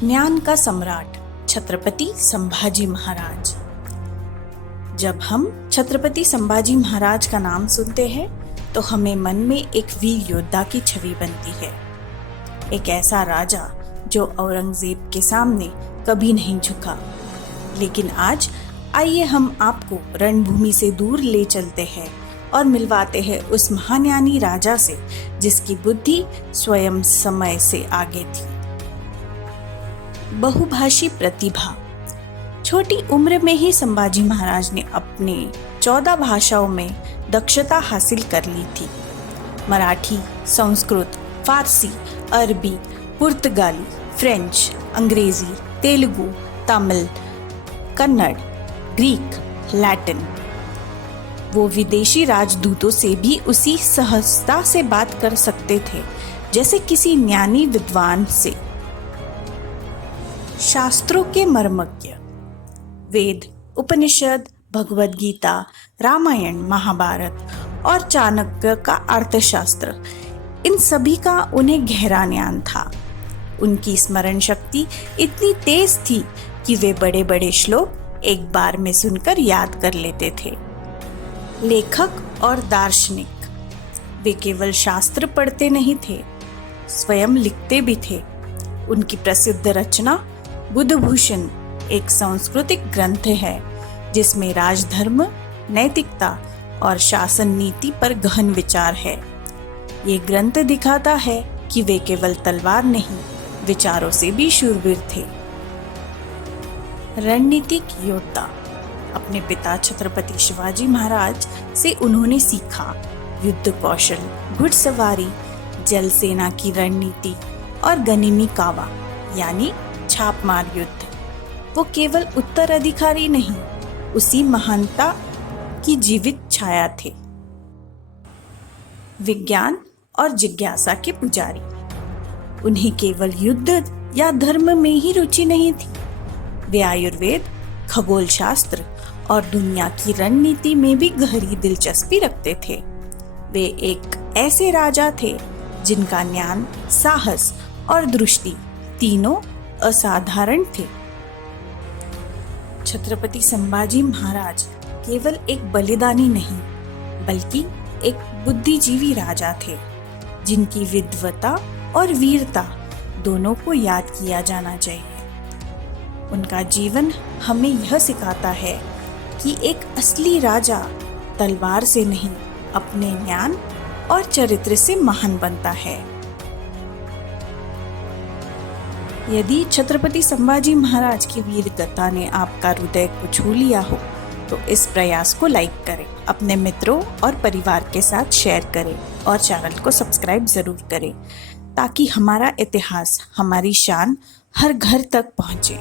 ज्ञान का सम्राट छत्रपति संभाजी महाराज। जब हम छत्रपति संभाजी महाराज का नाम सुनते हैं तो हमें मन में एक वीर योद्धा की छवि बनती है। एक ऐसा राजा जो औरंगजेब के सामने कभी नहीं झुका। लेकिन आज आइए हम आपको रणभूमि से दूर ले चलते हैं और मिलवाते हैं उस महाज्ञानी राजा से जिसकी बुद्धि स्वयं समय से आगे थी। बहुभाषी प्रतिभा। छोटी उम्र में ही संभाजी महाराज ने अपने 14 भाषाओं में दक्षता हासिल कर ली थी। मराठी, संस्कृत, फारसी, अरबी, पुर्तगाली, फ्रेंच, अंग्रेजी, तेलुगु, तमिल, कन्नड़, ग्रीक, लैटिन। वो विदेशी राजदूतों से भी उसी सहजता से बात कर सकते थे जैसे किसी ज्ञानी विद्वान से। शास्त्रों के मर्मज्ञ। वेद, उपनिषद, भगवद गीता, रामायण, महाभारत और चाणक्य का अर्थशास्त्र, इन सभी का उन्हें गहरा ज्ञान था। उनकी स्मरण शक्ति इतनी तेज थी कि वे बड़े बड़े श्लोक एक बार में सुनकर याद कर लेते थे। लेखक और दार्शनिक। वे केवल शास्त्र पढ़ते नहीं थे, स्वयं लिखते भी थे। उनकी प्रसिद्ध रचना बुद्धभूषण एक सांस्कृतिक ग्रंथ है जिसमें राजधर्म, नैतिकता और शासन नीति पर गहन विचार है। ये ग्रंथ दिखाता है कि वे केवल तलवार नहीं, विचारों से भी शूरवीर थे। रणनीतिक योद्धा। अपने पिता छत्रपति शिवाजी महाराज से उन्होंने सीखा युद्ध कौशल, घुड़सवारी, जल सेना की रणनीति और गनिमी कावा यानी छापमार युद्ध। वो केवल उत्तराधिकारी नहीं, उसी महानता की जीवित छाया थे। विज्ञान और जिज्ञासा के पुजारी। उन्हें केवल युद्ध या धर्म में ही रुचि नहीं थी। वे आयुर्वेद, खगोल शास्त्र और दुनिया की रणनीति में भी गहरी दिलचस्पी रखते थे। वे एक ऐसे राजा थे जिनका ज्ञान, साहस और दृष्टि तीनों असाधारण थे। छत्रपति संभाजी महाराज केवल एक बलिदानी नहीं बल्कि एक बुद्धिजीवी राजा थे जिनकी विद्वता और वीरता दोनों को याद किया जाना चाहिए। उनका जीवन हमें यह सिखाता है कि एक असली राजा तलवार से नहीं, अपने ज्ञान और चरित्र से महान बनता है। यदि छत्रपति संभाजी महाराज की वीर गाथा ने आपका हृदय को छू लिया हो तो इस प्रयास को लाइक करें, अपने मित्रों और परिवार के साथ शेयर करें और चैनल को सब्सक्राइब जरूर करें ताकि हमारा इतिहास, हमारी शान हर घर तक पहुंचे।